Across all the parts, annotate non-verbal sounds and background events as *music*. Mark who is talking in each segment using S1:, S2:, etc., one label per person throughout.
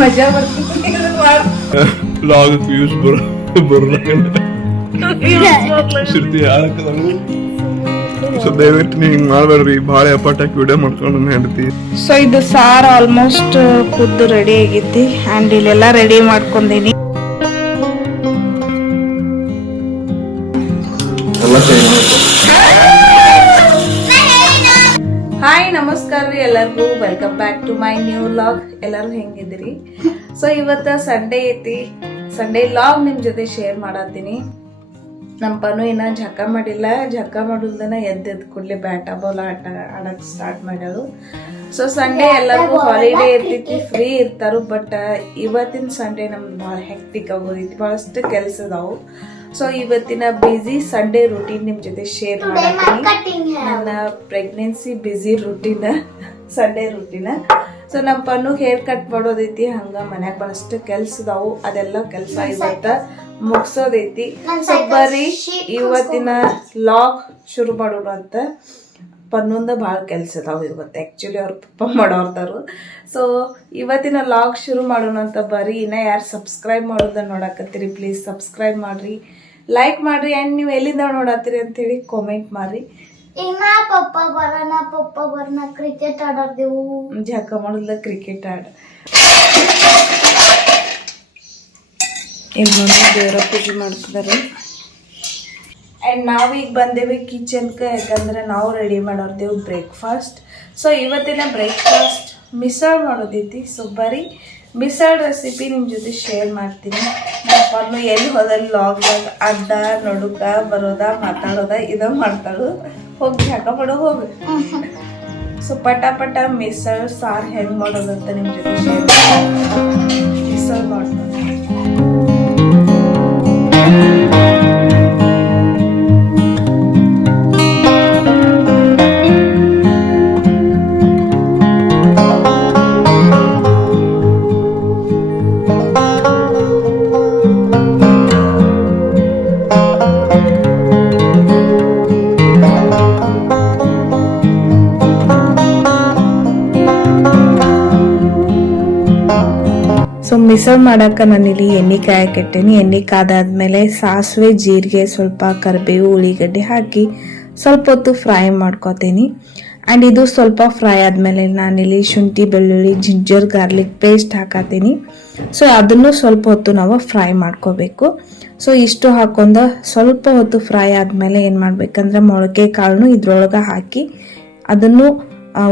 S1: ಮಜಾ ಬರ್ತೈತಿ
S2: log views ಬರ ಬರಲ್ಲ ಶ್ರುತಿ ಯಾಕೆ ಸೊ ದಯವಿಟ್ಟು ನೀವು ಹಿಂಗೆ ಮಾಡಬೇಡ್ರಿ. ಭಾಳ ಎಫರ್ಟ್ ಹಾಕಿ ವಿಡಿಯೋ ಮಾಡ್ಕೊಂಡು ಹೆಂಡತಿ.
S1: ಸೊ ಇದು ಸಾರ್ ಆಲ್ಮೋಸ್ಟ್ ಕುದ್ದು ರೆಡಿ ಆಗೈತಿ ಆ್ಯಂಡ್ ಇಲ್ಲೆಲ್ಲ ready ಮಾಡ್ಕೊಂಡೀನಿ welcome back to my new vlog ಎಲ್ಲರೂ ಹೆಂಗಿದ್ರಿ ಸೊ ಇವತ್ತ ಸಂಡೇ ಐತಿ. ಸಂಡೇ ಲಾಗ್ ನಿಮ್ಮ ಜೊತೆ ಶೇರ್ ಮಾಡತ್ತೀನಿ ನಮ್ಮ ಪನು ಇನ್ನ ಜಕ್ಕ ಮಾಡಿಲ್ಲ. ಜಕ್ಕ ಮಾಡುದನ್ನ ಎದ್ದೆದ್ ಕೂಡಲೇ ಬ್ಯಾಟ ಬಾಲ್ ಆಟ ಆಡಕ್ ಸ್ಟಾರ್ಟ್ ಮಾಡೋದು ಸೊ ಸಂಡೇ ಎಲ್ಲರಿಗೂ ಹಾಲಿಡೇ ಇರ್ತೈತಿ ಫ್ರೀ ಇರ್ತಾರು ಬಟ್ ಇವತ್ತಿನ ಸಂಡೇ ನಮ್ದು ಭಾಳ ಹೆಕ್ಟಿಕ್ ಆಗೋದೈತಿ ಭಾಳಷ್ಟು ಕೆಲಸ ಅದಾವು ಸೊ ಇವತ್ತಿನ ಬಿಸಿ ಸಂಡೇ ರುಟೀನ್ ನಿಮ್ ಜೊತೆ ಶೇರ್ ಮಾಡ್ತೀನಿ ನನ್ನ pregnancy busy routine Sunday routine so ನಮ್ಮ ಪನ್ನು ಹೇರ್ ಕಟ್ ಮಾಡೋದೈತಿ ಹಂಗ ಮನ್ಯಾಗ ಬಹಳಷ್ಟು ಕೆಲ್ಸದವು ಅದೆಲ್ಲ ಕೆಲಸ ಇವತ್ತ ಮುಗ್ಸೋದೈತಿ. ಸೊ ಬರ್ರಿ ಇವತ್ತಿನ ಲಾಗ್ ಶುರು ಮಾಡೋಣ ಅಂತ. ಪನ್ನೊಂದ ಭಾಳ ಕೆಲ್ಸ ಅದಾವೆ ಇವತ್ತು. ಆ್ಯಕ್ಚುಲಿ ಅವ್ರ ಪಪ್ಪ ಮಾಡೋರ್ತಾರು. ಸೊ ಇವತ್ತಿನ ಲಾಗ್ ಶುರು ಮಾಡೋಣ ಅಂತ ಬರ್ರಿ ಇನ್ನ ಯಾರು ಸಬ್ಸ್ಕ್ರೈಬ್ ಮಾಡೋದನ್ನ ನೋಡಕತ್ತೀರಿ ಪ್ಲೀಸ್ ಸಬ್ಸ್ಕ್ರೈಬ್ ಮಾಡ್ರಿ. ಲೈಕ್ ಮಾಡ್ರಿ ಆ್ಯಂಡ್ ನೀವು ಎಲ್ಲಿಂದ ನೋಡತ್ತೀರಿ ಅಂತೇಳಿ ಕಾಮೆಂಟ್ ಮಾಡ್ರಿ.
S3: ಇನ್ನ ಪಪ್ಪ ಬರೋಣ ಪಪ್ಪ ಬರೋಣ ಕ್ರಿಕೆಟ್ ಆಡೋದೆವು
S1: ಜಳಕ ಮಾಡೋದ್ಲ ಕ್ರಿಕೆಟ್ ಆಡ. ಇಲ್ಲಿ ಮಮ್ಮಿ ದೇವರ ಪೂಜೆ ಮಾಡ್ತಿದ್ದಾರೆ ಆ್ಯಂಡ್ ನಾವೀಗ ಬಂದೇವಿ ಕಿಚನ್ಗೆ ಯಾಕಂದ್ರೆ ನಾವು ರೆಡಿ ಮಾಡೋರ್ದೇವು ಬ್ರೇಕ್ಫಾಸ್ಟ್ ಸೊ ಇವತ್ತಿನ ಬ್ರೇಕ್ಫಾಸ್ಟ್ ಮಿಸಾಳ್ ಮಾಡೋದೈತಿ. ಸೊ ಬರೀ ಮಿಸಾಳ್ ರೆಸಿಪಿ ನಿಮ್ಮ ಜೊತೆ ಶೇರ್ ಮಾಡ್ತೀನಿ. ನಮ್ಮ ಎಲ್ಲಿ ಹೋದಲ್ಲಿ ಲಾಗ್ದಾಗ ಅಡ್ಡ, ನಡುಕ, ಬರೋದ, ಮಾತಾಡೋದ ಇದ ಮಾಡ್ತಾಳು. ಹೋಗಿ ಹಾಕ ಮಾಡೋ ಹೋಗು ಸೊ ಪಟ ಪಟ ಮಿಸಲ್ ಸಾರು ಹೆಂಗೆ ಮಾಡೋದಂತ ನಿಮ್ಮ ಜೊತೆ ಮಿಸಲ್ ಮಾಡ್ತಾರೆ ಮಿಸಲ್ ಮಾಡಕ್ಕೆ ನಾನಿಲ್ಲಿ ಎಣ್ಣೆ ಕಾಯಕ್ಕೆ ಇಟ್ಟೀನಿ. ಎಣ್ಣೆ ಕಾದಾದ್ಮೇಲೆ ಸಾಸಿವೆ, ಜೀರಿಗೆ, ಸ್ವಲ್ಪ ಕರಿಬೇವು ಉಳ್ಳಿಗಡ್ಡೆ ಹಾಕಿ ಸ್ವಲ್ಪ ಹೊತ್ತು ಫ್ರೈ ಮಾಡ್ಕೋತೀನಿ. ಆ್ಯಂಡ್ ಇದು ಸ್ವಲ್ಪ ಫ್ರೈ ಆದಮೇಲೆ ನಾನಿಲ್ಲಿ ಶುಂಠಿ, ಬೆಳ್ಳುಳ್ಳಿ, ಜಿಂಜರ್, ಗಾರ್ಲಿಕ್ ಪೇಸ್ಟ್ ಹಾಕತ್ತೀನಿ ಸೊ ಅದನ್ನು ಸ್ವಲ್ಪ ಹೊತ್ತು ನಾವು ಫ್ರೈ ಮಾಡ್ಕೋಬೇಕು. ಸೊ ಇಷ್ಟು ಹಾಕೊಂಡ ಸ್ವಲ್ಪ ಹೊತ್ತು ಫ್ರೈ ಆದಮೇಲೆ ಏನು ಮಾಡಬೇಕಂದ್ರೆ ಮೊಳಕೆ ಕಾಳನ್ನು ಇದ್ರೊಳಗೆ ಹಾಕಿ ಅದನ್ನು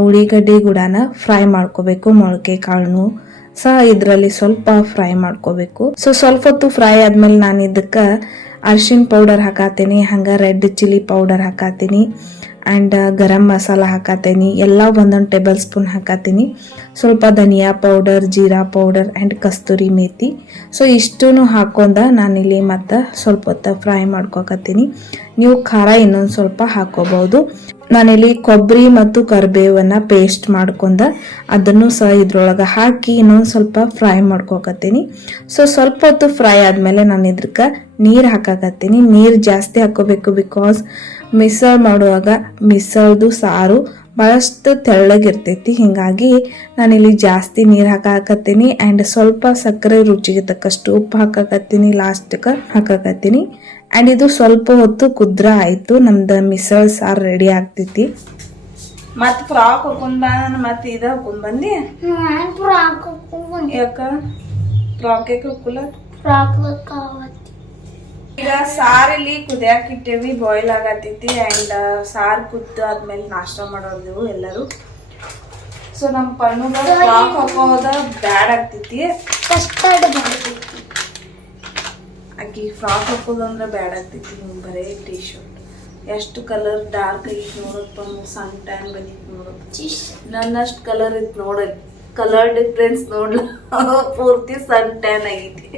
S1: ಉಳ್ಳಿಗಡ್ಡೆ ಗುಡಾನ ಫ್ರೈ ಮಾಡ್ಕೋಬೇಕು ಮೊಳಕೆ ಕಾಳನ್ನು. ಸಹ ಇದರಲ್ಲಿ ಸ್ವಲ್ಪ ಫ್ರೈ ಮಾಡ್ಕೋಬೇಕು. ಸೊ ಸ್ವಲ್ಪ ಹೊತ್ತು ಫ್ರೈ ಆದ್ಮೇಲೆ ನಾನು ಇದಕ್ಕೆ ಅರ್ಶಿನ್ ಪೌಡರ್ ಹಾಕಾತೀನಿ, ಹಂಗ ರೆಡ್ ಚಿಲ್ಲಿ ಪೌಡರ್ ಹಾಕಾತೀನಿ ಆ್ಯಂಡ್ ಗರಂ ಮಸಾಲ ಹಾಕಾತೀನಿ, ಎಲ್ಲ ಒಂದೊಂದು ಟೇಬಲ್ ಸ್ಪೂನ್ ಹಾಕಾತೀನಿ. ಸ್ವಲ್ಪ ಧನಿಯಾ ಪೌಡರ್, ಜೀರಾ ಪೌಡರ್ ಆ್ಯಂಡ್ ಕಸ್ತೂರಿ ಮೇಥಿ ಸೊ ಇಷ್ಟೂ ಹಾಕೊಂಡ ನಾನಿಲ್ಲಿ ಮತ್ತು ಸ್ವಲ್ಪ ಹೊತ್ತು ಫ್ರೈ ಮಾಡ್ಕೊಕತ್ತೀನಿ. ನೀವು ಖಾರ ಇನ್ನೊಂದು ಸ್ವಲ್ಪ ಹಾಕೋಬಹುದು. ನಾನಿಲ್ಲಿ ಕೊಬ್ಬರಿ ಮತ್ತು ಕರಿಬೇವನ್ನ ಪೇಸ್ಟ್ ಮಾಡ್ಕೊಂಡ ಅದನ್ನು ಸಹ ಇದ್ರೊಳಗೆ ಹಾಕಿ ಇನ್ನೊಂದು ಸ್ವಲ್ಪ ಫ್ರೈ ಮಾಡ್ಕೊಕತ್ತೀನಿ. ಸೊ ಸ್ವಲ್ಪ ಹೊತ್ತು ಫ್ರೈ ಆದಮೇಲೆ ನಾನು ಇದಕ್ಕೆ ನೀರು ಹಾಕಾಕತ್ತೀನಿ. ನೀರು ಜಾಸ್ತಿ ಹಾಕೋಬೇಕು ಬಿಕಾಸ್ ಮಿಸಲ್ ಮಾಡುವಾಗ ಮಿಸಲ್ದು ಸಾರು ಭಾಳಷ್ಟು ತೆಳ್ಳಗಿರ್ತೈತಿ. ಹಿಂಗಾಗಿ ನಾನಿಲ್ಲಿ ಜಾಸ್ತಿ ನೀರು ಹಾಕಾಕತ್ತೀನಿ ಆ್ಯಂಡ್ ಸ್ವಲ್ಪ ಸಕ್ಕರೆ ರುಚಿಗೆ ತಕ್ಕಷ್ಟು ಉಪ್ಪು ಹಾಕಾಕತ್ತೀನಿ ಲಾಸ್ಟ್ಗೆ ಹಾಕಾಕತ್ತೀನಿ. ಆ್ಯಂಡ್ ಇದು ಸ್ವಲ್ಪ ಹೊತ್ತು ಕುದ್ರ ಆಯಿತು. ನಮ್ದು ಮಿಸಲ್ ಸಾರು ರೆಡಿ ಆಗ್ತೈತಿ. ಮತ್ತೆ ಫ್ರಾಕ್ ಹಾಕೊಂಡ್ ಬಾ ಮತ್ತೆ ಇದ ಹಾಕೊಂಡ್ ಬಂದಿ?
S3: ಫ್ರಾಕ್
S1: ಯಾಕ? ಫ್ರಾಕ್ ಯಾಕೆ
S3: ಫ್ರಾಕ್
S1: ಈಗ ಸಾರಲ್ಲಿ ಕುದಿಯಾಕ ಇಟ್ಟೇವಿ ಬಾಯ್ಲ್ ಆಗತ್ತೈತಿ ಆ್ಯಂಡ್ ಸಾರ್ ಕುದ್ದು ಆದ್ಮೇಲೆ ನಾಷ್ಟ ಮಾಡೋದು ಎಲ್ಲರೂ. ಸೊ ನಮ್ಮ ಪಣ್ಣುಗ ಫ್ರಾಕ್ ಹಾಕೋದ ಬ್ಯಾಡ್ ಆಗ್ತೈತಿ.
S3: ಕಸ್ಟರ್ಡ್ ಬರ್ತೈತಿ
S1: ಫ್ರಾಕ್ ಹಾಕೋದು ಅಂದ್ರೆ ಬ್ಯಾಡ್ ಆಗ್ತೈತಿ ಬರೇ ಟೀ ಶರ್ಟ್ ಎಷ್ಟು ಕಲರ್ ಡಾರ್ಕ್ ಐತಿ ನೋಡಪ್ಪ ಸಣ್ಣ ಟೈಮ್ ಬಂದಿತ್ತು ನೋಡಪ್ಪ ನನ್ನಷ್ಟು ಕಲರ್ ಇತ್ತು ನೋಡ. Colour difference ನೋಡ್ಲ. *laughs* ಪೂರ್ತಿ ಸನ್ ಟ್ಯಾನ್ ಆಗೈತಿ.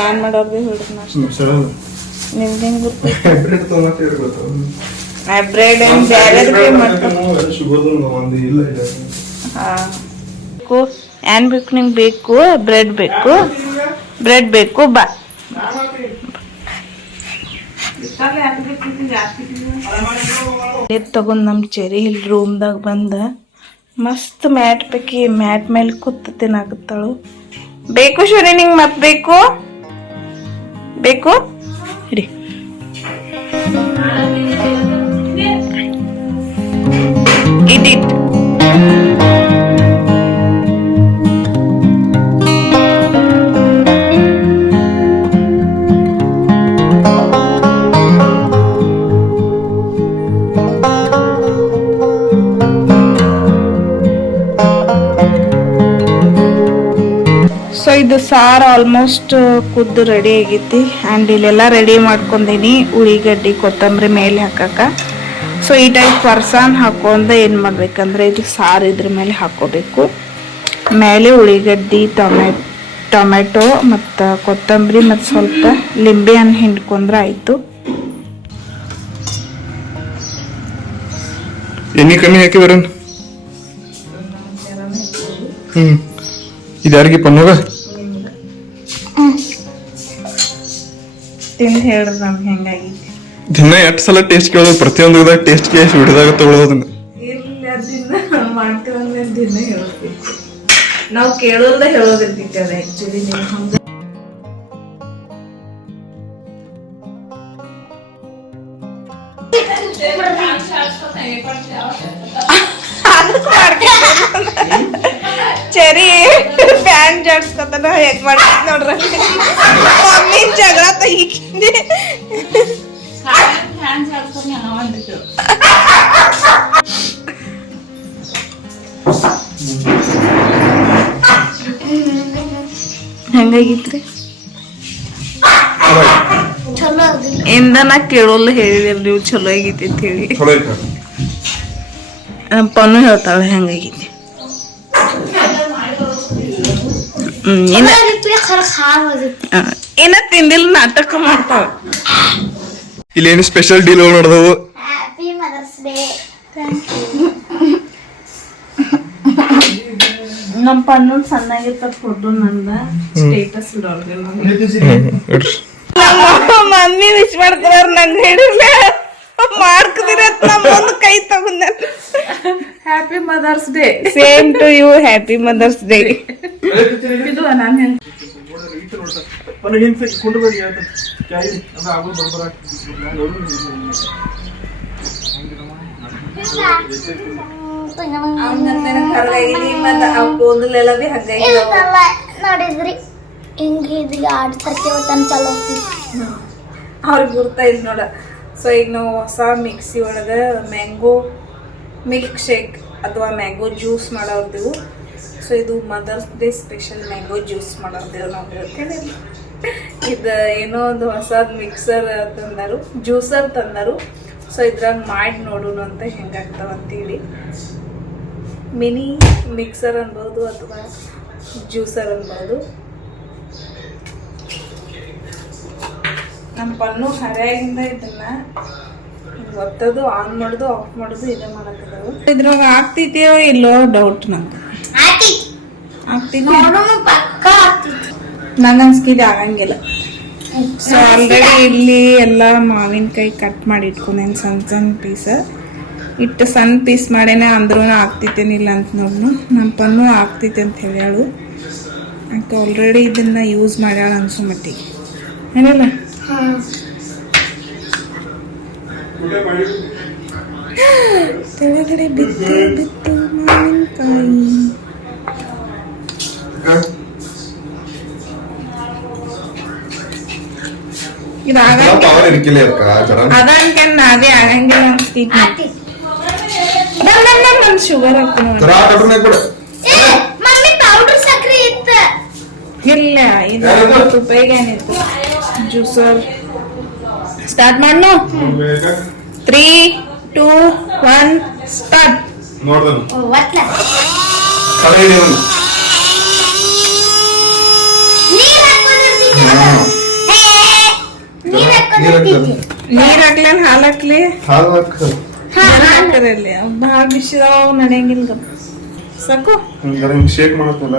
S1: ಏನ್ ಮಾಡೋರ್ದು ಹಿಡಿದ್ ನಿಮ್ಗೆ ಹೆಂಗ್ ಗೊತ್ತೈತಿ ಬ್ರೆಡ್ ಬೇರೆ
S2: ಒಂದು ಇಲ್ಲ ಇಲ್ಲ
S1: ಬೇಕು ಏನ್ ಬೇಕು ನಿಮ್ಗೆ ಬೇಕು? ಬ್ರೆಡ್ ಬೇಕು. ಬ್ರೆಡ್ ಬೇಕು ಬಾ. ಇದು ತಗೊಂಡ್ ನಮ್ ಚೆರಿ ಇಲ್ಲಿ ರೂಮ್ದಾಗ ಬಂದ. ಮಸ್ತ್ ಮ್ಯಾಟ್ ಬೇಕಿ, ಮ್ಯಾಟ್ ಮೇಲೆ ಕೂತ ತಿನ್ನಾಕತ್ತಾಳು. ಬೇಕು ಶೋರಿ ನಿಂಗೆ ಮತ್ ಬೇಕು? ಬೇಕು? ಹಿಡಿ ಇದಿಟ್ ಇದು ಸಾರು ಆಲ್ಮೋಸ್ಟ್ ಕುದ್ದು ರೆಡಿ ಆಗೈತಿ ಆ್ಯಂಡ್ ಇಲ್ಲೆಲ್ಲ ರೆಡಿ ಮಾಡ್ಕೊಂಡೀನಿ. ಉಳಿಗಡ್ಡಿ ಕೊತ್ತಂಬರಿ ಮೇಲೆ ಹಾಕಕ್ಕೆ. ಸೊ ಈ ಟೈಪ್ ಫರ್ಸಾನ್ ಹಾಕೊಂಡ ಏನು ಮಾಡ್ಬೇಕಂದ್ರೆ, ಇದು ಸಾರು ಇದ್ರ ಮೇಲೆ ಹಾಕೋಬೇಕು. ಮೇಲೆ ಉಳ್ಳಿಗಡ್ಡಿ ಟೊಮೆ, ಟೊಮೆಟೊ ಮತ್ತು ಕೊತ್ತಂಬರಿ ಮತ್ತು ಸ್ವಲ್ಪ ಲಿಂಬೆ ಹಣ್ಣು ಹಿಂಡ್ಕೊಂಡ್ರೆ ಆಯಿತು.
S2: ಎಣ್ಣೆ ಕಮ್ಮಿ ಹಾಕಿ ಬರೋಣ. ಹ್ಞೂ ಇದು ಯಾರಿಗೆ ಪನ್ನೋಗ?
S1: ತಿಂದು ಹೇಳ್ರಿ ನಮ್ಗೆ ಹೆಂಗಾಗೈತಿ
S2: ದಿನ ಎಷ್ಟು ಸಲ ಟೇಸ್ಟ್ ಕೇಳೋದು ಪ್ರತಿಯೊಂದು ಟೇಸ್ಟ್ ಕೇಸ್ ಹಿಡಿದಾಗ ತಗೊಳ್ಳೋದನ್ನ
S1: ಇಲ್ಲ ದಿನ ಮಾಡ್ತೀವಂದ್ರೆ ದಿನ ಹೇಳ್ಬೇಕು ನಾವು ಕೇಳೋದ ಹೇಳೋದಿರ್ತೈತಿ ಅದ ಆ್ಯಕ್ಚುಲಿ ನೀವು ಹಂಗ ಚರಿ ಫ್ಯಾನ್ ಜಾಡ್ಸ್ಕೊತಾನ ಹೆಂಗ್ ಮಾಡ್ತೀನಿ ನೋಡ್ರಿ. ಮಮ್ಮಿ ಜಗಳ ತೆಗಿತೀನಿ ಹೆಂಗಾಗಿತ್ರಿ ಇಂದ ನಾ ಕೇಳೋಲ್ಲ ಹೇಳಿದಿರಿ ನೀವು ಚಲೋ ಆಗೈತಿ ಅಂತ ಹೇಳಿ. ಪನ್ನು ಹೇಳ್ತಾಳೆ ಹೆಂಗಾಗೈತಿ
S3: ಆಗಿತ್ತು
S1: ತಿಂದಿಲ್ಲ ನಾಟಕ ಮಾಡ್ತಾವ
S2: ಇಲ್ಲೇನು ಸ್ಪೆಷಲ್ ಡೀಲ್ ನೋಡಿದವು?
S3: ಹ್ಯಾಪಿ ಮದರ್ಸ್ ಡೇ
S1: ನಮ್ಮ ಪನ್ನು ಸಣ್ಣಾಗಿರ್ತ ಫೋಟೋ ನಂದ ಸ್ಟೇಟಸ್ ಮಮ್ಮಿ ವಿಶ್ ಮಾಡ್ತಾರ ನಂಗೆ ಒಂದು ಕೈ ತಗೊಂಡ
S4: happy mother's day
S1: same to you happy mother's day
S4: ಇದು ನಾನು
S3: ನೋಡಿದ್ರಿ ಹಿಂಗೆ ಆಡ್ಸಕ್ಕೆ ಚಲೋ
S1: ಅವ್ರಿಗೆ ಗುರ್ತಾ ಇಲ್ಲ ನೋಡ. ಸೊ ಈಗ ನಾವು ಹೊಸ ಮಿಕ್ಸಿ ಒಳಗೆ ಮ್ಯಾಂಗೋ ಮಿಲ್ಕ್ ಶೇಕ್ ಅಥವಾ ಮ್ಯಾಂಗೋ ಜ್ಯೂಸ್ ಮಾಡೋದು ಸೊ ಇದು mother's day special mango juice ಮಾಡೋರ್ದೆವು ನಾವು ಹೇಳ್ತೇನೆ. ಇದು ಏನೋ ಒಂದು ಹೊಸದು ಮಿಕ್ಸರ್ ತಂದರು, ಜ್ಯೂಸರ್ ತಂದರು. ಸೊ ಇದ್ರಾಗ ಮಾಡಿ ನೋಡೋಣ ಅಂತ ಹೆಂಗಾಗ್ತಾವ ಅಂತೇಳಿ. ಮಿನಿ ಮಿಕ್ಸರ್ ಅನ್ಬೋದು ಅಥವಾ ಜ್ಯೂಸರ್ ಅನ್ಬೋದು. ನಮ್ಮ ಪನ್ನು ಹರಿಯಾಗಿಂದ ಇದನ್ನ ಒತ್ತದು ಆನ್ ಮಾಡೋದು ಆಫ್ ಮಾಡೋದು ಇದೇ ಮಾಡಕ್ಕದವು ಇದ್ರಾಗ ಆಗ್ತೈತಿಯೋ ಇಲ್ಲೋ ಡೌಟ್ ನಂಗೆ. ಅನ್ಸ್ಕಿದೆ ಆಗಂಗಿಲ್ಲ. ಸೊ ಆಲ್ರೆಡಿ ಇಲ್ಲಿ ಎಲ್ಲ ಮಾವಿನಕಾಯಿ ಕಟ್ ಮಾಡಿ ಇಟ್ಕೊಂಡೇನು ಸಣ್ಣ ಸಣ್ಣ ಪೀಸ್ ಇಟ್ಟು ಸಣ್ಣ ಪೀಸ್ ಮಾಡೇನೆ ಅಂದ್ರೂ ಆಗ್ತೈತೇನಿಲ್ಲ ಅಂತ ನೋಡ್ನು. ನಮ್ಮ ಪನ್ನು ಆಗ್ತೈತೆ ಅಂತ ಹೇಳ್ಯಾಳು. ಆಕೆ ಆಲ್ರೆಡಿ ಇದನ್ನ ಯೂಸ್ ಮಾಡ್ಯಾಳ ಅನ್ಸೋ ಮಟ್ಟಿಗೆ. ಏನಿಲ್ಲ?
S3: ಹಾಂ
S1: ಕೆಳಗಡೆ ಬಿತ್ತು ಬಿತ್ತು ಮಾವಿನಕಾಯಿ ಇದಾಗ
S2: ಪವರ್ ಇರ್ಕಿಲ್ಲ ಜರ
S1: ಅದ ಅನ್ಕೊಂಡ್ ಅದೇ ಆಗಂಗಿಲ್ಲ ಅನ್ಸ್ತೈತಿ
S3: ಆಗ್ತಿತ್ತು
S1: ನನ್ ಶುಗರ್ ಹಾಕ್ತೀನಿ
S2: ಜರ ಆ ಕಟ್ರನೇ ಕೊಡು
S3: ಏ ಮಮ್ಮಿ ಪೌಡರ್ ಸಕ್ರೆ ಇತ್ತು
S1: ಇಲ್ಲ ಇದು ಐವತ್ತು ರೂಪಾಯಿಗೆ ಏನಿತ್ತು ಜ್ಯೂಸರ್ ಸ್ಟಾರ್ಟ್ ಮಾಡ್ನು ತ್ರೀ ಟೂ ಒನ್ ಸ್ಟಾರ್ಟ್
S2: ನೋಡ್ದನು
S3: ಒಟ್ಲ
S2: ತಲೆ ಹಿಡಿ ಒಂದು.
S3: ನೀರ್ ಹಾಕೋದಿರ್ತಿತ್ತು ಹೇ ನೀರ್ ಹಾಕೋದಿರ್ತಿತ್ತು
S1: ನೀರ್ ಹಾಕ್ಲೇನ್ ಹಾಲ್ ಹಾಕ್ಲಿ.
S2: ಹಾಲು ಹಾಕು.
S1: ಜರ ಹಾಕರಲ್ಲಿ. ಭಾಳ ಬಿಸಿದಾವ ನಡೆಯಂಗಿಲ್ಲ ಗಪ್. ಸಾಕು.
S2: ಹ್ಮ್, ಜರ ಹಿಂಗ್ ಶೇಕ್ ಮಾಡತ್ತಲ್ಲ.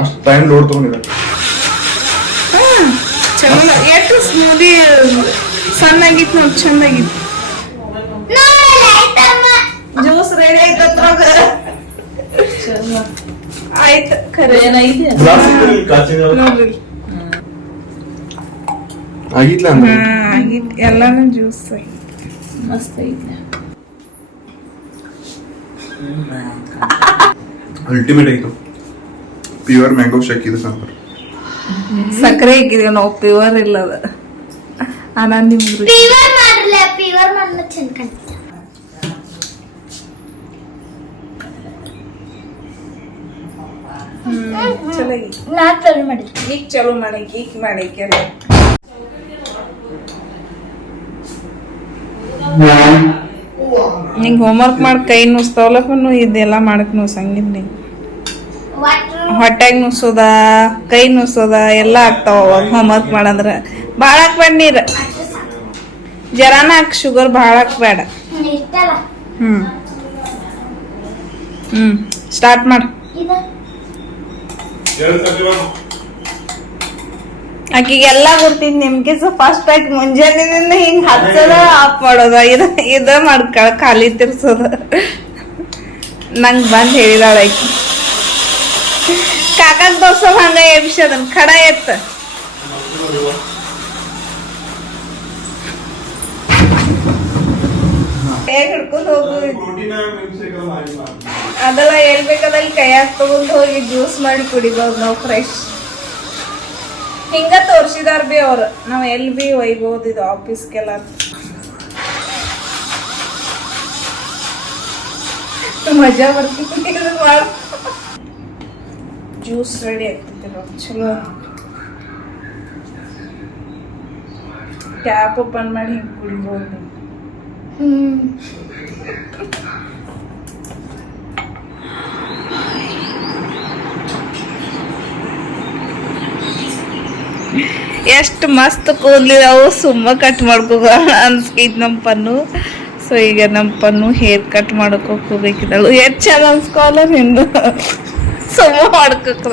S2: ಅಷ್ಟು ಟೈಮ್ ಲೋಡ್ ತಗೊಂಡಿದೆ
S1: ಹ್ಮ್ ಚಲೋ ಎಷ್ಟು ಸ್ಮೂದಿ ಸಣ್ಣಾಗಿತ್ತು ನೋಡಿ ಚಂದಾಗಿತ್ತು
S3: ನೋಡಲ್ಲ ಆಯ್ತಮ್ಮ
S1: ಜ್ಯೂಸ್ ರೆಡಿ ಆಯ್ತು ಅದ್ರಾಗ ಆಯ್ತು ಖರೆ
S4: ಏನೈತೆ
S2: ಗ್ಲಾಸ್ ಕಾಚಿನ
S1: ನೋಡ್ರಿ
S2: ಆಗಿತ್ಲ ಅಂದ್ರೆ
S1: ಹಾ ಆಗಿತ್ತು ಎಲ್ಲಾನು ಜ್ಯೂಸ್
S4: ಮಸ್ತ್ ಐತೆ
S2: ಅಲ್ಟಿಮೇಟ್ ಆಯ್ತು ಪ್ಯೂರ್ ಮ್ಯಾಂಗೋ ಶೇಕ್ ಇದೆ ಸಾಂಬಾರ್.
S1: ಸಕ್ಕರೆ ಹಾಕಿದೀವಿ ನಾವು ಪ್ಯೂರ್ ಇಲ್ಲ ಅದ ಆನಂದ್ ನಿಮ್ಗೆ
S3: ಪೀವರ್ ಮಾಡ್ರಲ್ಲ ಪೀವರ್ ಮಾಡ್ಲ ಚಂದ ಕಾಣ್ತದೆ
S1: ಚಲೋ.
S3: ನಾ ಮಾಡಿದ್ದೆ.
S1: ಈಗ ಚಲೋ ಈಗ ಮಾಡಿ ಎಲ್ಲ ನಿಂಗೆ ಹೋಮ್ವರ್ಕ್ ಮಾಡಿ ಕೈ ನುಸ್ತಾವಲ್ಲಪ್ಪನು ಇದೆಲ್ಲ ಮಾಡಕ್ ನುಸಂಗಿಲ್ಲ ನೀ ಹೊಟ್ಯಾಗ ನುಸೋದ, ಕೈ ನುಸೋದ, ಎಲ್ಲ ಆಗ್ತಾವ ಅವಾಗ ಹೋಮ್ವರ್ಕ್ ಮಾಡಂದ್ರ. ಭಾಳ ಹಾಕ್ಬೇಡ ನೀರು. ಜರಾನ ಹಾಕ್, ಶುಗರ್ ಭಾಳ ಹಾಕ್ಬೇಡ. ಹ್ಮ್. ಹ್ಮ್ ಸ್ಟಾರ್ಟ್ ಮಾಡು. ಆಕಿಗೆಲ್ಲ ಗೊತ್ತಿದ್ ನಿಮ್ಗೆ ಸೊ ಫಸ್ಟ್ ಆಗಿ ಮುಂಜಾನೆದಿಂದ ಹಿಂಗ್ ಹಚ್ಚದ ಆಫ್ ಮಾಡೋದ. ಇದ ಇದ ಮಾಡ್ಕೊಳ, ಖಾಲಿ ತಿರ್ಸೋದ. ನಂಗ್ ಬಂದ್ ಹೇಳಿದಾಳ ಆಕಿ. ಕಾಕಾಗ್ ದೋಸೆ ಹಂಗ ಎಬ್ಸದನ್ ಕಡ ಎತ್ತ ಹಿಡ್ಕೊಂಡ್ ಹೋಗು? ಅದೆಲ್ಲ ಎಲ್ ಬೇಕಾದಲ್ಲಿ ಕೈಯಾಗ ತಗೊಂಡು ಹೋಗಿ ಜ್ಯೂಸ್ ಮಾಡಿ ಕುಡಿಬೋದು ನಾವು ಫ್ರೆಶ್ ಹಿಂಗ ತೋರ್ಸಿದಾರ ಬಿ ಅವ್ರ. ನಾವ್ ಎಲ್ ಬಿ ಒಯ್ಬೋದು ಇದು ಆಫೀಸ್ಗೆಲ್ಲ ಮಜಾ ಮಾಡ್ ಜ್ಯೂಸ್ ರೆಡಿ ಆಗ್ತೈತಿ ಚಲೋ. ಟ್ಯಾಪ್ ಓಪನ್ ಮಾಡಿ ಹಿಂಗೆ ಕುಡಿಬೋದು. ಎಷ್ಟು ಮಸ್ತ್ ಕೂದ್ಲಿದಾವು ಸುಮ್ಮ ಕಟ್ ಮಾಡ್ಕೋಗ ಅನ್ಸ್ಕೈತ್ ನಮ್ಮ ಪನ್ನು. ಸೊ ಈಗ ನಮ್ಮ ಪನ್ನು ಹೇರ್ ಕಟ್ ಮಾಡಕ್ ಹೋಗ್ಬೇಕಿದ್ದಾಳು ಎಷ್ಟು ಚಂದ ಅನ್ಸ್ಕೊಲ್ಲ ನಿಂದು? ಸುಮ್ಮ ಮಾಡ್ಕೋಕ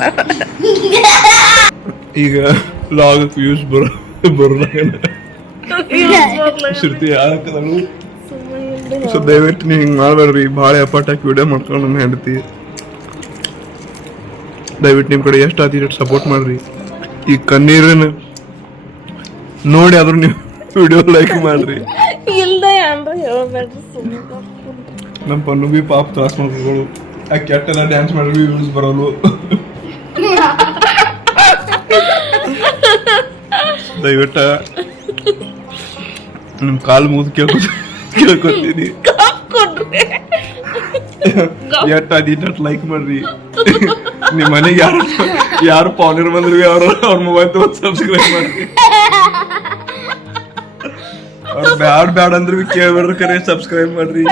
S2: ಈಗ ಲಾಗ್ ವ್ಯೂಸ್ ಬರ ಬರಲ್ಲ ಶ್ರುತಿ ಯಾಕದಳು ಸೊ ದಯವಿಟ್ಟು ನೀವು ಹಿಂಗೆ ಮಾಡಬೇಡ್ರಿ. ಭಾಳ ಎಫರ್ಟ್ ಹಾಕಿ ವಿಡಿಯೋ ಮಾಡ್ಕೊಂಡು ನನ್ನ ಹೆಂಡತಿ ದಯವಿಟ್ಟು ನಿಮ್ಮ ಕಡೆ ಎಷ್ಟು ಆತಿ ಸಪೋರ್ಟ್ ಮಾಡ್ರಿ. ಈ ಕಣ್ಣೀರನ್ನ ನೋಡಿ ಆದ್ರೂ ನೀವು ವಿಡಿಯೋ ಲೈಕ್ ಮಾಡ್ರಿ. ನಮ್ಮ ಪನ್ನು ಬಿ ಪಾಪ ತ್ರಾಸ ಮಾಡ್ಕೊಂಡು ಆ ಕೆಟ್ಟೆಲ್ಲ ಡ್ಯಾನ್ಸ್ ಮಾಡಿ ವ್ಯೂಸ್ ಬರೋದು ದಯವಿಟ್ಟು ನಿಮ್ಮ ಕಾಲ್ ಮುಗಿದು ಕೇಳ್ಕೊ ಕೇಳ್ಕೊತೀನಿ. ಎಟ್ ಅದಿಟ್ಟು ಲೈಕ್ ಮಾಡ್ರಿ. ನಿಮ್ಮ ಮನೆಗೆ ಯಾರು ಯಾರು ಪಾಲರ್ ಬಂದ್ರಿ ಅವ್ರ ಅವ್ರ ಮೊಬೈಲ್ ತಗೊಂಡು ಸಬ್ಸ್ಕ್ರೈಬ್ ಮಾಡ್ರಿ. ಅವ್ರು ಬ್ಯಾಡ್ ಬ್ಯಾಡ್ ಅಂದ್ರೆ ಕೇಳ್ಬೇಡ್ರಿ ಕರೆ ಸಬ್ಸ್ಕ್ರೈಬ್ ಮಾಡ್ರಿ.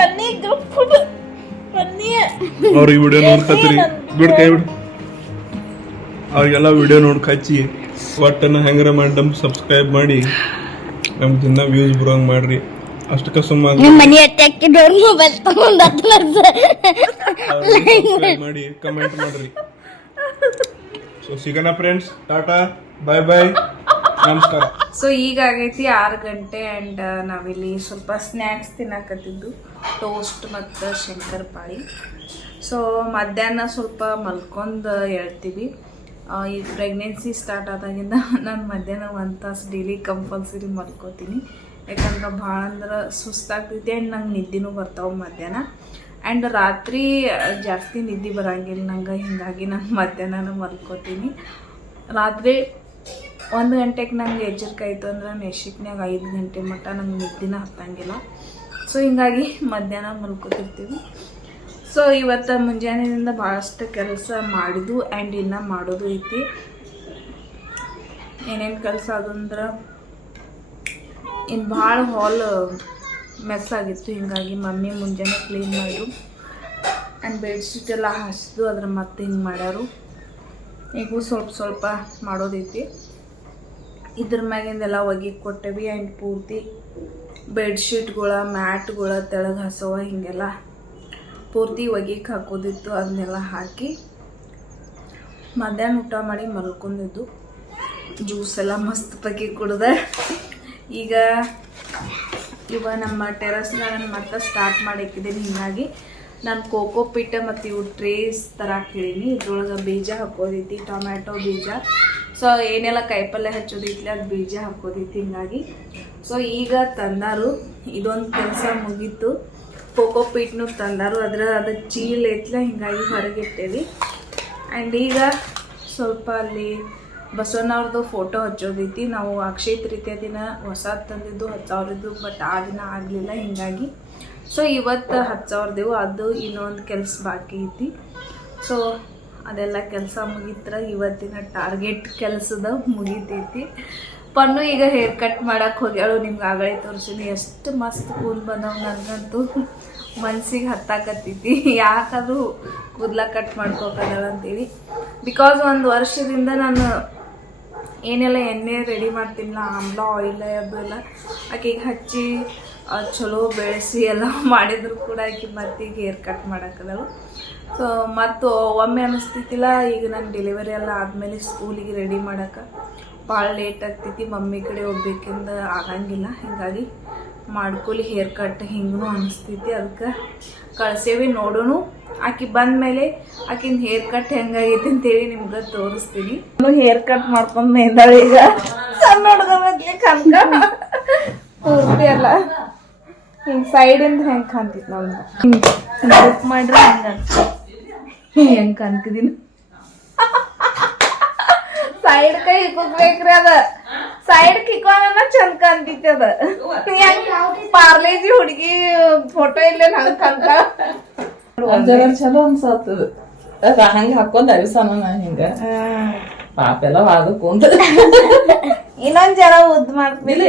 S2: ಅವ್ರಿಗೆ ವಿಡಿಯೋ ನೋಡ್ಕತ್ರಿ. ಬಿಡ್ ಕೈ ಬಿಡು. ಅವ್ರಿಗೆಲ್ಲ ವಿಡಿಯೋ ನೋಡ್ಕ ಹಚ್ಚಿ ಒಟ್ಟನ್ನ ಹೆಂಗಾರ ಮಾಡಿ ನಮ್ಗೆ ಸಬ್ಸ್ಕ್ರೈಬ್ ಮಾಡಿ. ನಮ್ಗೆ ದಿನ ವ್ಯೂಸ್ ಬರೋಂಗ್ ಮಾಡ್ರಿ. ಅಷ್ಟಕ್ಕ ಸುಮ್ಮನೆ
S3: ನಿಮ್ಮ ಮನೆ ಮೊಬೈಲ್ ತಗೊಂಡ್
S2: ಮಾಡಿ ಕಮೆಂಟ್ ಮಾಡ್ರಿ. ಸೊ ಸಿಗೋಣ ಫ್ರೆಂಡ್ಸ್ ಟಾಟಾ ಬಾಯ್ ಬಾಯ್ ನಮಸ್ಕಾರ.
S1: ಸೊ ಈಗ ಆಗೈತಿ ಆರು ಗಂಟೆ ಆ್ಯಂಡ್ ನಾವಿಲ್ಲಿ ಸ್ವಲ್ಪ ಸ್ನ್ಯಾಕ್ಸ್ ತಿನ್ನಕತ್ತಿದ್ದು. ಟೋಸ್ಟ್ ಮತ್ತು ಶಂಕರ್ ಪಾಳಿ. ಸೊ ಮಧ್ಯಾಹ್ನ ಸ್ವಲ್ಪ ಮಲ್ಕೊಂಡು ಹೇಳ್ತೀವಿ. ಈ ಪ್ರೆಗ್ನೆನ್ಸಿ ಸ್ಟಾರ್ಟ್ ಆದಾಗಿಂದ *laughs* ನಾನು ಮಧ್ಯಾಹ್ನ ಒಂದು ತಾಸು ಡೈಲಿ ಕಂಪಲ್ಸರಿ ಮಲ್ಕೋತೀನಿ. ಯಾಕಂದ್ರೆ ಭಾಳ ಅಂದ್ರೆ ಸುಸ್ತಾಗ್ತೈತಿ ಆ್ಯಂಡ್ ನಂಗೆ ನಿದ್ದೆನೂ ಬರ್ತಾವೆ ಮಧ್ಯಾಹ್ನ. ಆ್ಯಂಡ್ ರಾತ್ರಿ ಜಾಸ್ತಿ ನಿದ್ದೆ ಬರಂಗಿಲ್ಲ ನಂಗೆ ಹಿಂಗಾಗಿ ನಾನು ಮಧ್ಯಾಹ್ನ ಮಲ್ಕೋತೀನಿ. ರಾತ್ರಿ ಒಂದು ಗಂಟೆಗೆ ನಂಗೆ ಎಚ್ಚರಿಕಾಯ್ತು ಅಂದ್ರೆ ನೆಶಿಕ್ನಾಗ ಐದು ಗಂಟೆ ಮಟ್ಟ ನಂಗೆ ನಿದ್ದೆನ ಹತ್ತಂಗಿಲ್ಲ. ಸೊ ಹಿಂಗಾಗಿ ಮಧ್ಯಾಹ್ನ ಮಲ್ಕೋತಿರ್ತೀವಿ. ಸೊ ಇವತ್ತು ಮುಂಜಾನೆಯಿಂದ ಭಾಳಷ್ಟು ಕೆಲಸ ಮಾಡಿದ್ದು ಆ್ಯಂಡ್ ಇನ್ನು ಮಾಡೋದು ಐತಿ. ಏನೇನು ಕೆಲಸ ಅದಂದ್ರೆ ಇನ್ನು ಭಾಳ ಹಾಲ್ ಮೆಸ್ ಆಗಿತ್ತು. ಹಿಂಗಾಗಿ ಮಮ್ಮಿ ಮುಂಜಾನೆ ಕ್ಲೀನ್ ಮಾಡಿದ್ರು ಆ್ಯಂಡ್ ಬೆಡ್ಶೀಟ್ ಎಲ್ಲ ಹಾಸಿದ್ದು ಅದ್ರ ಮತ್ತೆ ಹಿಂಗೆ ಮಾಡ್ಯಾರು. ಈಗ ಸ್ವಲ್ಪ ಸ್ವಲ್ಪ ಮಾಡೋದೈತಿ. ಇದ್ರ ಮ್ಯಾಗಿಂದೆಲ್ಲ ಒಗಿ ಕೊಟ್ಟೆವಿ ಆ್ಯಂಡ್ ಪೂರ್ತಿ ಬೆಡ್ಶೀಟ್ಗಳ ಮ್ಯಾಟ್ಗಳ, ತೆಳಗೆ ಹಸವ ಹೀಗೆಲ್ಲ ಪೂರ್ತಿ ಒಗಿಕ್ ಹಾಕೋದಿತ್ತು ಅದನ್ನೆಲ್ಲ ಹಾಕಿ ಮಧ್ಯಾಹ್ನ ಊಟ ಮಾಡಿ ಮಲ್ಕೊಂಡಿದ್ದು. ಜ್ಯೂಸ್ ಎಲ್ಲ ಮಸ್ತ್ ಪಕ್ಕಿ ಕುಡಿದೆ. ಈಗ ಇವ ನಮ್ಮ ಟೆರಸ್ ನಾನು ಮತ್ತೆ ಸ್ಟಾರ್ಟ್ ಮಾಡಿಕ್ಕಿದ್ದೀನಿ ಹೀಗಾಗಿ ನಾನು ಕೋಕೋ ಪಿಟ್ಟ ಮತ್ತು ಇವು ಟ್ರೇಸ್ ಥರ ಹಾಕಿದ್ದೀನಿ ಇದ್ರೊಳಗೆ ಬೀಜ ಹಾಕೋದೈತಿ, ಟೊಮ್ಯಾಟೊ ಬೀಜ. ಸೊ ಏನೆಲ್ಲ ಕಾಯಿಪಲ್ಯ ಹಚ್ಚೋದೈತಿ ಅದು ಬೀಜ ಹಾಕೋದಿತ್ತು ಹಿಂಗಾಗಿ ಸೊ ಈಗ ತಂದಾರು, ಇದೊಂದು ಕೆಲಸ ಮುಗೀತು. ಕೋಕೋ ಪೀಟ್ನು ತಂದಾರು. ಅದರ, ಅದು ಚೀಲ್ ಐತ್ಲ ಹಿಂಗಾಗಿ ಹೊರಗಿಟ್ಟೇವಿ. ಆ್ಯಂಡ್ ಈಗ ಸ್ವಲ್ಪ ಅಲ್ಲಿ ಬಸವಣ್ಣವ್ರದ್ದು ಫೋಟೋ ಹಚ್ಚೋದೈತಿ. ನಾವು ಅಕ್ಷಯ ತೃತೀಯ ದಿನ ಹೊಸ ತಂದಿದ್ದು ಹತ್ತು ಸಾವಿರದ್ದು ಬಟ್ ಆ ದಿನ ಆಗಲಿಲ್ಲ, ಹಿಂಗಾಗಿ. ಸೊ ಇವತ್ತು ಹತ್ತು ಸಾವಿರದೇವು ಅದು ಇನ್ನೊಂದು ಕೆಲಸ ಬಾಕಿ ಐತಿ. ಸೊ ಅದೆಲ್ಲ ಕೆಲಸ ಮುಗಿತ್ರ, ಇವತ್ತಿನ ಟಾರ್ಗೆಟ್ ಕೆಲಸದ ಮುಗಿತೈತಿ. ಪನ್ನು ಈಗ ಹೇರ್ ಕಟ್ ಮಾಡಕ್ಕೆ ಹೋಗ್ಯಾಳು ನಿಮ್ಗೆ ಆಗಲೇ ತೋರಿಸಿನಿ. ಎಷ್ಟು ಮಸ್ತ್ ಕೂದಲು ಬಂದವು ನನಗಂತೂ. ಮನ್ಸಿಗೆ ಹತ್ತಾಕತ್ತೈತಿ ಯಾಕಾದರೂ ಕೂದಲ ಕಟ್ ಅಂತೇಳಿ. ಬಿಕಾಸ್ ಒಂದು ವರ್ಷದಿಂದ ನಾನು ಏನೆಲ್ಲ ಎಣ್ಣೆ ರೆಡಿ ಮಾಡ್ತೀನಿಲ್ಲ ಆಮ್ಲ ಆಯಿಲ್ ಅದು ಎಲ್ಲ ಆಕೆಗೆ ಹಚ್ಚಿ ಚಲೋ ಬೆಳೆಸಿ ಎಲ್ಲ *laughs* ಮಾಡಿದ್ರು ಕೂಡ ಆಕೆ ಮತ್ತೆ ಈಗ ಹೇರ್ ಕಟ್ ಮಾಡಕ್ಕದಳು ಸೊ ಮತ್ತು ಒಮ್ಮೆ ಅನಿಸ್ತಿತ್ತಿಲ್ಲ, ಈಗ ನಾನು ಡೆಲಿವರಿ ಎಲ್ಲ ಆದಮೇಲೆ ಸ್ಕೂಲಿಗೆ ರೆಡಿ ಮಾಡಕ್ಕೆ ಭಾಳ ಲೇಟ್ ಆಗ್ತೈತಿ, ಮಮ್ಮಿ ಕಡೆ ಹೋಗ್ಬೇಕಿಂದ ಆಗಂಗಿಲ್ಲ. ಹೀಗಾಗಿ ಮಾಡ್ಕೊಲಿ ಹೇರ್ ಕಟ್ ಹಿಂಗೂ ಅನಿಸ್ತೈತಿ, ಅದಕ್ಕೆ ಕಳ್ಸೇವಿ ನೋಡೋಣ ಆಕಿ ಬಂದ್ಮೇಲೆ ಆಕಿನ ಹೇರ್ ಕಟ್ ಹೆಂಗಾಗೈತಿ ಅಂತೇಳಿ ನಿಮ್ಗೆ ತೋರಿಸ್ತೀನಿ. ಹೇರ್ ಕಟ್ ಮಾಡ್ಕೊಂಡು ಮೇಂದಾಳೆ ಈಗ. ಸಣ್ಣ ಹುಡುಗ ಕನ್ಕ ಪೂರ್ತಿ ಅಲ್ಲ. ಹಿಂಗ್ ಸೈಡಿಂದ ಹೆಂಗ್ ಕಾಣ್ತಿತ್ತು ನಮ್ಗೆ ಹಿಂಗ್ ಬುಕ್ ಮಾಡ್ರೆ ಹೆಂಗೆ ಹೆಂಗ್ ಕಾಣ್ತಿದೀನಿ ಸೈಡ್ ಕೈ ಹಿಕ್ಬೇಕ್ರಿ ಅದ. ಸೈಡ್ ಕಿಕ್ಕೋಣ ಚಂದ ಕಾಣ್ತಿತ್ತು ಅದ ಪಾರ್ಲೇಜಿ ಹುಡುಗಿ ಫೋಟೋ ಇಲ್ಲ ಹಂಗ
S4: ಕಂತ? ಚಲೋ ಅನ್ಸತ್ತದ ಅದ ಹಂಗ ಹಾಕೊಂಡ್ ಅವಿಸಾನ ನಾ ಹಿಂಗ. ಪಾಪ ಎಲ್ಲ ವಾದ ಕುಂತ.
S1: ಇನ್ನೊಂದ್ ಜನ ಉದ್ ಮಾಡ್ತೀನಿ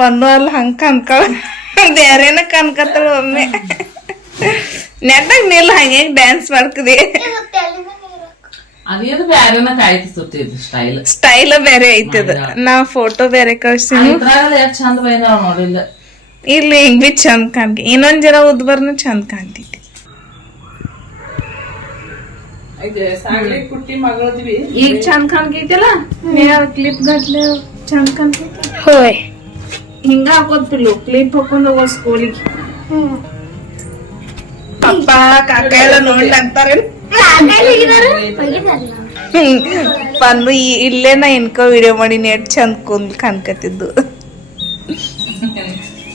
S1: ಪನ್ನು ಅಲ್ಲಿ ಹಂಗ ಕನ್ಕೊಳ ಬೇರೆನ ಕನ್ಕತ್ತಳ ಒಮ್ಮೆ. ನೆಟ್ಟಾಗ ನಿಲ್ಲ ಹಂಗೆ ಡ್ಯಾನ್ಸ್ ಮಾಡ್ಕದಿ.
S4: ಅದೇನು ಬ್ಯಾರೆನ ಕಾಯ್ತಿ ಸುತ್ತಿದ್ ಸ್ಟೈಲ್
S1: ಸ್ಟೈಲ್ ಬೇರೆ ಐತದ ನಾ ಫೋಟೋ ಬೇರೆ ಕಳ್ಸಿನಿ.
S4: ಇದ್ರಾಗ ಎಷ್ಟ್ ಚಂದ ಬೈದಾವ ನೋಡಿಲ್ಲ.
S1: ಇಲ್ಲಿ ಹಿಂಗ್ ಬಿ ಚಂದ ಕಾಣ್ತಿ ಇನ್ನೊಂದ್ ಜರ ಉದ್ಬರ್ನು ಚಂದ ಕಾಣ್ತೈತಿ. ಈಗ ಚಂದ ಕಾಣ್ಕೈತಿಲ್ಲ? ಕ್ಲಿಪ್ ಗಟ್ಲೆ ಚಂದ ಕಾಣ್ತೈತಿ ಹೋಯ್. ಹಿಂಗ ಹಾಕೋತಿಲ್ಲ ಕ್ಲಿಪ್ ಹಾಕೊಂಡು ಹೋಗೋ ಸ್ಕೂಲಿಗೆ ಅಪ್ಪ ಕಾಕ ಎಲ್ಲ ನೋಡಿ ಅಂತಾರೇನು? *laughs* ಬಂದು ಈ- ಇಲ್ಲೇ ನಾ ಇನ್ಕೋ ವಿಡಿಯೋ ಮಾಡಿ ನೆಟ್ ಚಂದ ಕುಂದ್ ಕಾಣ್ಕತ್ತಿದ್ದು.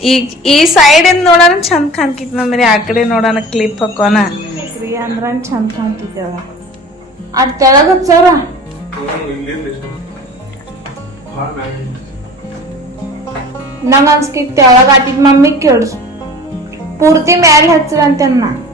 S1: ಈಗ ಈ ಸೈಡ್ ಇಂದ ನೋಡೋಣ ಚಂದ ಕಾಣ್ಕಿತ್ ನಮ್ರಿ ಆ ಕಡೆ ನೋಡೋಣ ಕ್ಲಿಪ್ ಹಾಕೋಣ ಫ್ರೀ ಅಂದ್ರ ಚಂದ ಕಾಣ್ತಿದ್ದೇವ. ಅದ್ ತೆಳಗ ಸರ. ನಂಗ ಅನ್ಸ್ಕಿತ್ ತೆಳಗ ಆಟಿದ್ ಮಮ್ಮಿ ಕೇಳಿಸ್ ಪೂರ್ತಿ ಮ್ಯಾಲ ಹಚ್ಚದಂತೆ ನಾ.